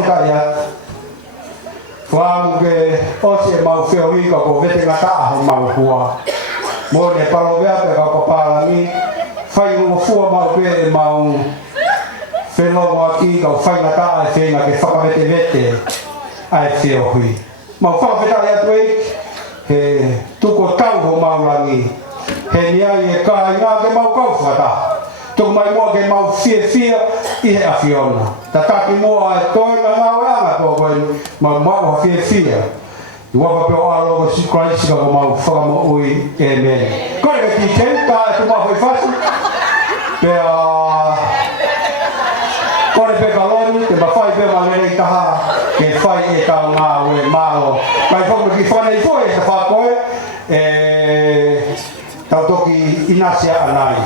kita ya Wang ke osi mau feo iko ko vete ngata he mau hua mo ne palo vea pe ka pala ni fai mo fua mau pe mau felo wa ki ka fai ngata e fe nga ke fa vete vete ai feo hui mau fa veta ya tui he tu ko tau ho mau langi he nia ye ka nga ke mau kau fata tu mai mo ke mau fie I he afiona ta taki mo ai toi na nga to ko ma fie Wa pe o alo ko si Christ ka mo fa mo ui amen ko le ki tenta tu ma foi fácil pe ko le pe kaloni te ba fai pe ma le ta ke fai e ta nga we malo mai ko ki fa nei foi ta fa ko ta toki inasia anai